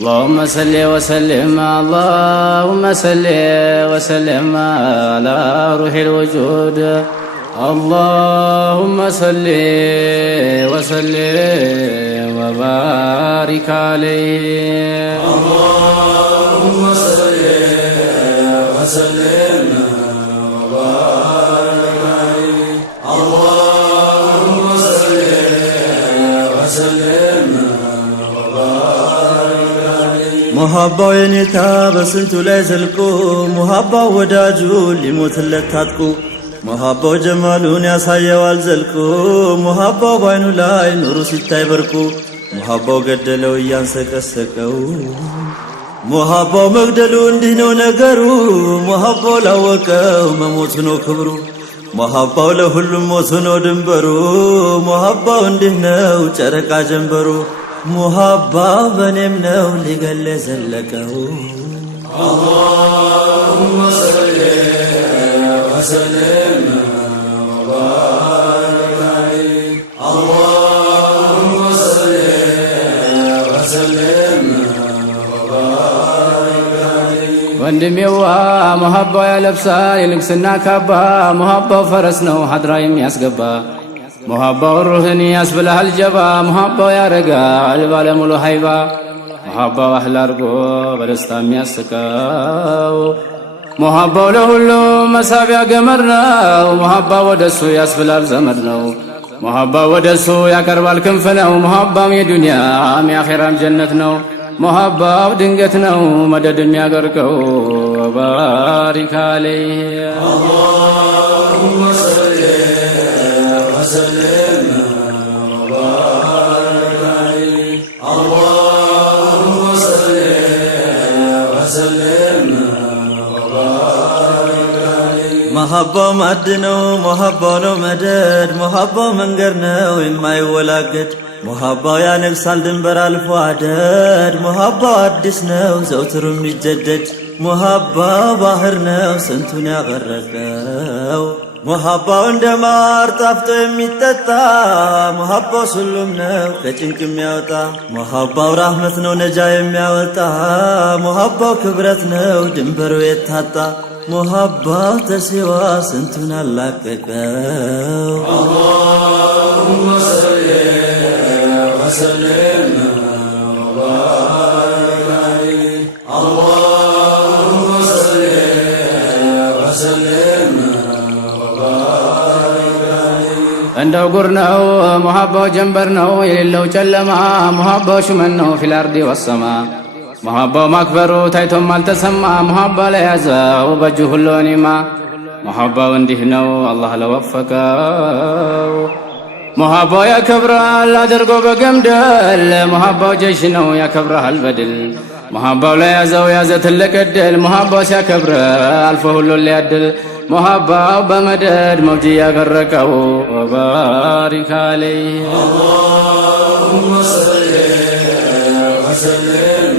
اللهم صل وسلم على روح الوجود. اللهم صل وسلم وبارك عليه. اللهم صل وسلم وبارك عليه. اللهم صل وسلم وبارك عليه. محبة ينتا بسنتو لا يزلقو محبة وداجو لموت لتاتقو محبة جمالون يا سايا والزلقو محبة باينو لاي نورو سيتاي برقو محبة قدلو يانسكسكو محبة مقدلو اندينو نقرو محبة لوكو مموتنو كبرو محبة لهلو موتنو دنبرو محبة اندينو چرقا جنبرو محبة بنمنو لقل زلكو. اللهم صل وسلم وبارك عليه. اللهم صل وسلم وبارك عليه. ወንድሜዋ ሙሐባው ያለብሳል የልቅስና ካባ ሙሐባው ፈረስ ነው ሐድራ የሚያስገባ ሙሐባው ሩህን ያስብልሃል ጀባ ሙሐባው ያረጋል ባለሙሉ ሀይባ ሙሐባው አህል አርጎ በደስታ የሚያስቀው ሙሐባው ለሁሉ መሳቢያ ገመድ ነው ሙሐባው ወደሱ ያስብላል ዘመድ ነው ሙሐባው ወደሱ ያቀርባል ክንፍ ነው ሙሐባው የዱንያም የአኺራም ጀነት ነው ሙሐባው ድንገት ነው መደድ የሚያገርቀው ባሪክ አለይህ። اللهم صل وسلم وبارك عليه. اللهم صل وسلم وبارك عليه. محبة مدنو محبة لو مدد محبة منقرنو إما يولاقد محبة يا نفسال دنبر الفوادد محبة عدسنو زوتر مجدد محبة باهرنو سنتون يغرقو محبة اندمار طافتو يميتتا محبة سلمنو كچنك ميوتا محبة ورحمتنو نجا يميوتا محبة كبرتنو دنبرو يتحتا محبة تسوى سنتون اللققو. اللهم صل وسلم وبارك عليه. اللهم صل وسلم وبارك عليه. እንደው ጉር ነው ሙሐባው ጀንበር ነው የሌለው ጨለማ ሙሐባው ሽመን ነው ፊል አርዲ ወሰማ ሙሐባው ማክበሩ ታይቶም አልተሰማ ሙሐባ ላይ ያዘው በእጁ ሁሉ ኒማ ሙሐባው እንዲህ ነው አላህ ለወፈቀው ሙሐባው ያከብራል አድርጎ በገምደል ሙሐባው ጀሽ ነው ያከብራል በድል ሙሐባው ላይ ያዘው ያዘ ትልቅ ዕድል ሙሐባው ሲያከብር አልፎ ሁሉ ሊያድል ሙሐባው በመደድ መውጅ ያገረቀው ባሪክ አለይህ። اللهم صل وسلم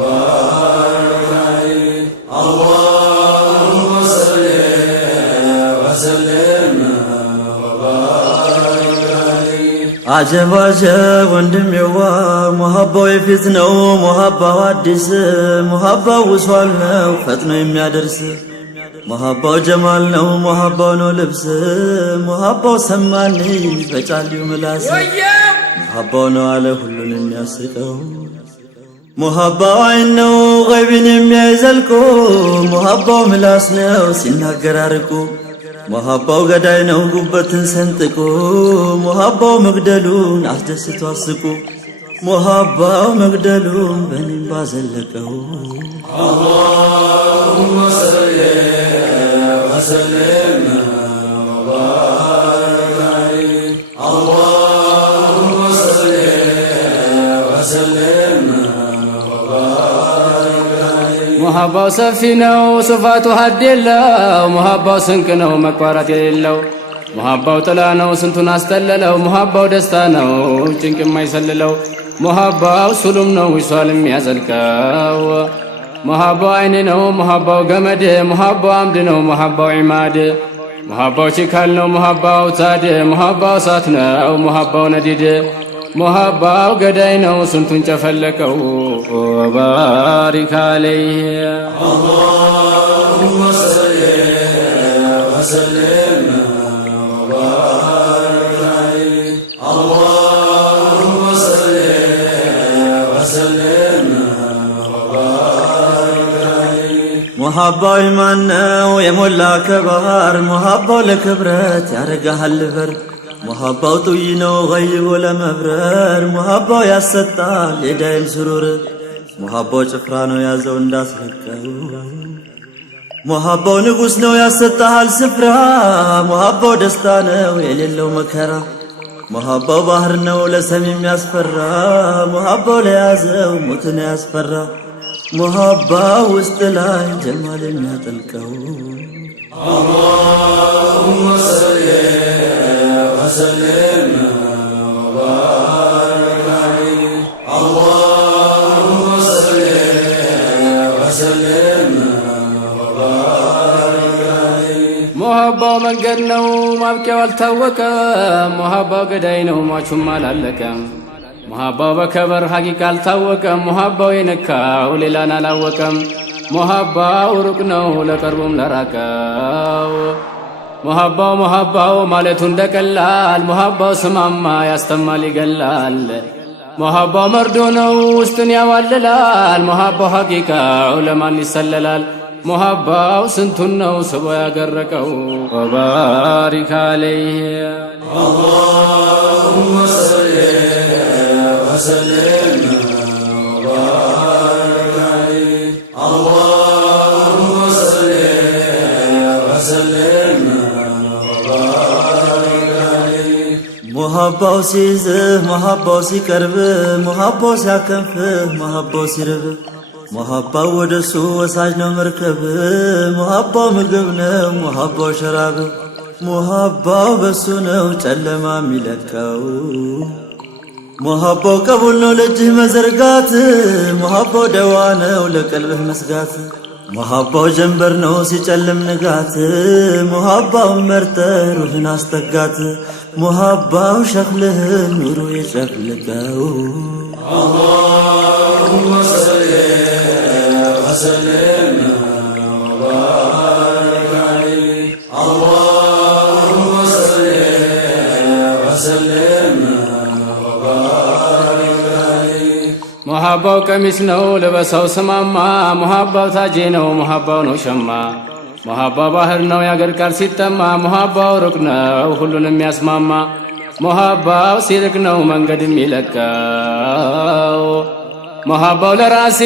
وبارك عليه. اللهم صل وسلم وبارك عليه. عجب عجب وندم يوا محبة يفتنو محبة وادس محبة وصالنا فتنو يميادرس محبة جمالنا محبة نو لبس محبة سماني فجالي ملاس محبة نو على كل ياسقو محبة عينو غيبين يميزلكو محبة ملاسنا سيناقراركو محبة غداينو قبتن سنتكو محبة مقدلون أحدث تواسكو محبة مقدلون بنين بازلكو. اللهم صل وسلم وبارك عليه. اللهم صل وسلم وبارك عليه. ሙሐባው ሰፊ ነው ስፋቱ ሀድ የለው ሙሐባው ስንቅ ነው መቋረጥ የሌለው ሙሐባው ጥላ ነው ስንቱን አስጠለለው ሙሐባው ደስታ ነው ጭንቅ የማይሰልለው ሙሐባው ሱሉም ነው ዊሷል የሚያዘልቀው ሙሐባው አይን ነው ሙሐባው ገመድ ሙሐባው አምድ ነው ሙሐባው ዒማድ ሙሐባው ችካል ነው ሙሐባው ታድ ሙሐባው እሳት ነው ሙሐባው ነዲድ ሙሐባው ገዳይ ነው ስንቱን ጨፈለቀው ወባሪክ አለይህ اللهم صل وسلم وبارك عليه اللهم صل وسلم وبارك عليه ሙሐባው ኢማን ነው የሞላ ከባህር ሙሐባው ለክብረት ያረጋሃል በር ሙሐባው ጡይ ነው ገይቦ ለመብረር ሙሐባው ያሰጣል የዳይም ስሩር ሙሐባው ጭፍራ ነው ያዘው እንዳስለቀው ሙሐባው ንጉስ ነው ያሰጣል ስፍራ ሙሐባው ደስታ ነው የሌለው መከራ ሙሐባው ባህር ነው ለሰሚ የሚያስፈራ ሙሐባው ለያዘው ሞትን ያስፈራ ሙሐባው ውስጥ ላይ ጀማል የሚያጠልቀው اللهم صل وسلم وبارك عليه اللهم صل وسلم وبارك عليه ሙሐባው መንገድ ነው ማብቂያው አልታወቀም ሙሐባው ገዳይ ነው ሟቹም አላለቀም ሙሐባው በከበር ሐቂቃ አልታወቀም ሙሐባው የነካው ሌላን አላወቀም ሙሐባው ሩቅ ነው ለቀርቡም ለራቀው ሙሐባው ማለቱ እንደቀላል ሙሐባው ስማማ ያስተማል ይገላል ሙሐባው መርዶ ነው ውስጥን ያዋልላል ሙሐባው ሐቂቃው ለማን ይሰለላል ሙሐባው ስንቱን ነው ስቦ ያገረቀው ወባሪክ አለይህ اللهم صل وسلم وبارك عليه اللهم صل وسلم وبارك عليه ሙሐባው ሲይዝህ ሙሐባው ሲቀርብ ሙሐባው ሲያከንፍህ ሙሐባው ሲርብ ሙሐባው ወደሱ ወሳጅ ነው መርከብ ሙሐባው ምግብ ነው ሙሐባው ሸራብ ሙሐባው በሱ ነው ጨለማ የሚለቀው ሙሐባው ቀቡል ነው ለእጅህ መዘርጋት ሙሐባው ደዋ ነው ለቀልብህ መስጋት ሙሐባው ጀንበር ነው ሲጨልም ንጋት ሙሐባው መርጠህ ሩህን አስጠጋት ሙሐባው ሸክልህን ኑሩ የጨፍልቀው اللهم صل وسلم وبارك عليه اللهم صل وسلم وبارك عليه ሙሐባው ቀሚስ ነው ልበሰው ስማማ ሙሐባው ታጄ ነው ሙሐባው ነው ሸማ ሙሐባው ባህር ነው ያገር ቃል ሲጠማ ሙሐባው ሩቅ ነው ሁሉንም ያስማማ ሙሐባው ሲርቅ ነው መንገድ የሚለቀው ሙሐባው ለራሴ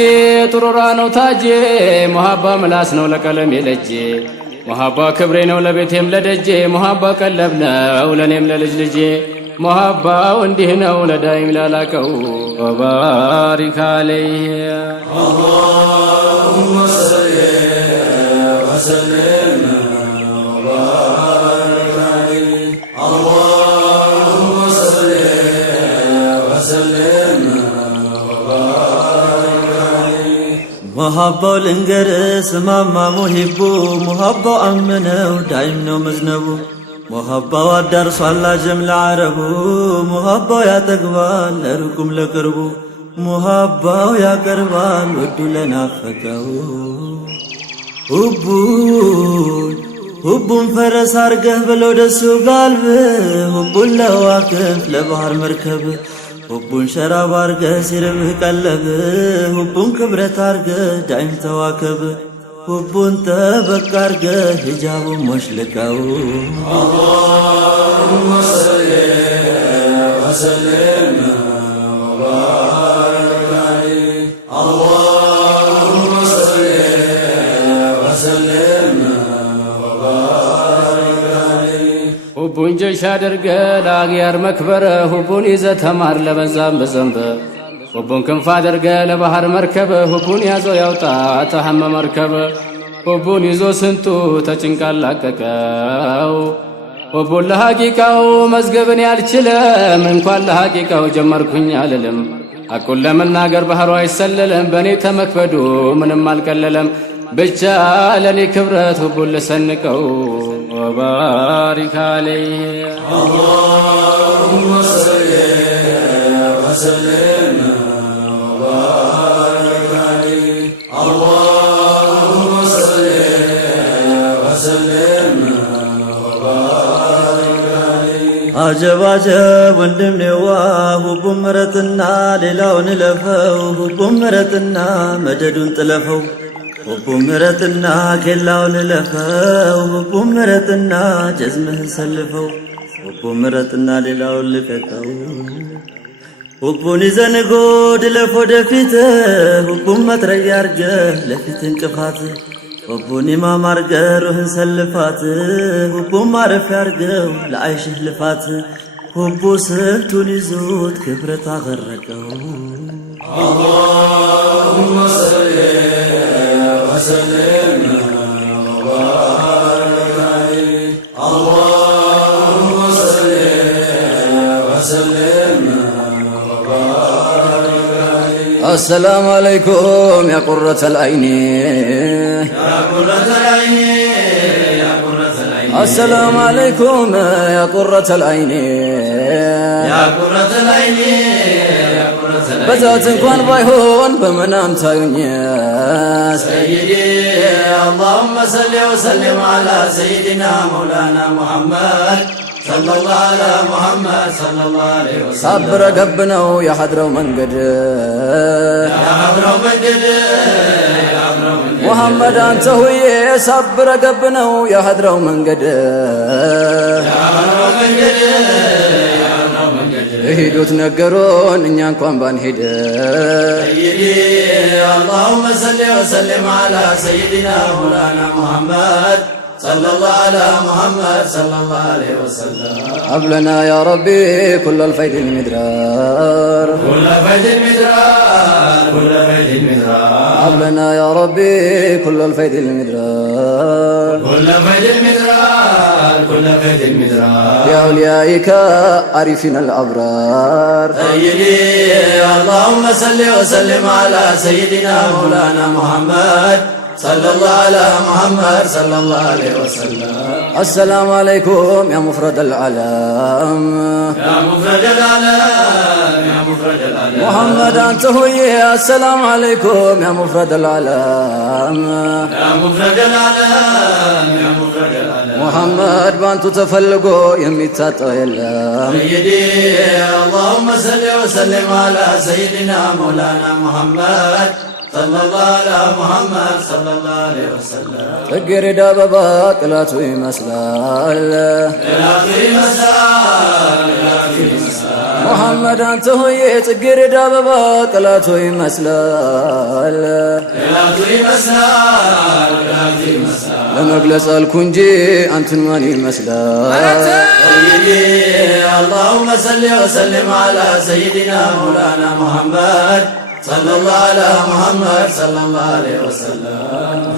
ጥሩራ ነው ታጄ ሙሐባው ምላስ ነው ለቀለም የለጄ ሙሐባው ክብሬ ነው ለቤቴም ለደጄ ሙሐባው ቀለብ ነው ለኔም ለልጅ ልጄ ሙሐባው እንዲህ ነው ለዳይም ላላቀው ወባሪክ አለይህ اللهم صل وسلم وبارك عليه اللهم صل وسلم وبارك عليه ሙሐባው ልንገር ስማማ ሙሂቡ ሙሐባው አምነው ዳይም ነው መዝነቡ ሙሐባው አዳርሷል አጀም ለዓረቡ ሙሐባው ያጠግባል ለሩቁም ለቅርቡ ሙሐባው ያቀርባል ወዱ ለናፈቀው ሁቡን ፈረስ አርገህ ብለው ደሱ ጋልብ ሁቡን ለዋክብት ለባህር መርከብ ሁቡን ሸራብ አርገህ ሲርብህ ቀለብ ሁቡን ክብረት አርገህ ዳይም ተዋከብ ሁቡን ጠበቅ አርገህ ሂጃቡን ሞሽልቀው اللهم صل وسلم وبارك عليه اللهم صل وسلم وبارك عليه ሁቡን ጀሽ አድርገ ለአግያር መክበረ ሁቡን ይዘ ተማር ለበዛም በዘንበ ሁቡን ክንፍ አድርገ ለባህር መርከበ ሁቡን ያዘው ያውጣ ተሐመ መርከበ ሁቡን ይዞ ስንቱ ተጭንቃላቀቀው ሁቡን ለሐቂቃው መዝገብን ያልችለም እንኳን ለሐቂቃው ጀመርኩኝ አልልም ሐቁን ለመናገር ባህሩ አይሰለለም በእኔ ተመክበዱ ምንም አልቀለለም ብቻ ለኔ ክብረት ሁቡን ልሰንቀው ወባሪክ አለይህ اللهم صل وسلم وبارك عليه اللهم صل وسلم وبارك عليه አጀብ አጀብ ወንድሜዋ ሁቡም ምረትና ሌላውን ለፈው ሁቡም ምረትና መደዱን ጥለፈው ሁቡም ምረትና ኬላውን ለፈው ሁቡም ምረትና ጀዝምህን ሰልፈው ሁቡም ምረትና ሌላውን ልቀቀው ሁቡን ይዘንጎ ድለፍ ወደፊት ሁቡም መጥረያ አርገህ ለፊት እንቅፋት ሁቡን ኢማም አርገህ ሩህን ሰልፋት ሁቡም ማረፊያ አርገው ለአይሽህ ልፋት ሁቡ ስንቱን ይዞት ክብረት አገረቀው اللهم صل وسلم وبارك عليه اللهم صل وسلم وبارك عليه السلام عليكم يا قرة العين يا قرة العين يا قرة العين السلام عليكم يا قرة العين يا قرة العين يا قرة العين بذات እንኳን ባይሆን በመናም ታዩኝ سيدي اللهم صل وسلم على سيدنا مولانا محمد صلى الله على محمد صلى الله عليه وسلم ሳብረ ገብ ነው የሐድረው መንገድ يا حضرة مجد يا حضرة مجد ሙሐመድ አንተ ሆዬ ሳብረ ገብ ነው የሐድረው መንገድ يا حضرة مجد يا حضرة مجد ሄዶት ነገሮን እኛ እንኳን ባንሄድ سيدي اللهم صل وسلم على سيدنا مولانا محمد صلى الله على محمد صلى الله عليه وسلم هب لنا يا ربي كل الفيد المدرار كل فيد المدرار كل فيد المدرار هب لنا يا ربي كل الفيد المدرار كل فيد المدرار كل فيد المدرار بأوليائك عارفين الأبرار سيدي اللهم صل وسلم على سيدنا مولانا محمد صلى الله على محمد صلى الله عليه وسلم السلام عليكم يا مفرد العالم يا مفرد العالم يا مفرد العالم محمد أنت هوي السلام عليكم يا مفرد العالم يا مفرد العالم يا مفرد العالم محمد بانتو تفلقو يميتاتو يلام سيدي اللهم صل وسلم على سيدنا مولانا محمد صلى الله على محمد صلى الله عليه وسلم تقرد بابا قلاتو يمسلال إلهي مساء إلهي مساء محمد أنت هوي تقرد بابا قلاتو يمسلال إلهي مساء إلهي مساء لمجلس الكنجي أنت من يمسلال سيدي اللهم صل وسلم على سيدنا مولانا محمد صلى الله على محمد صلى الله عليه وسلم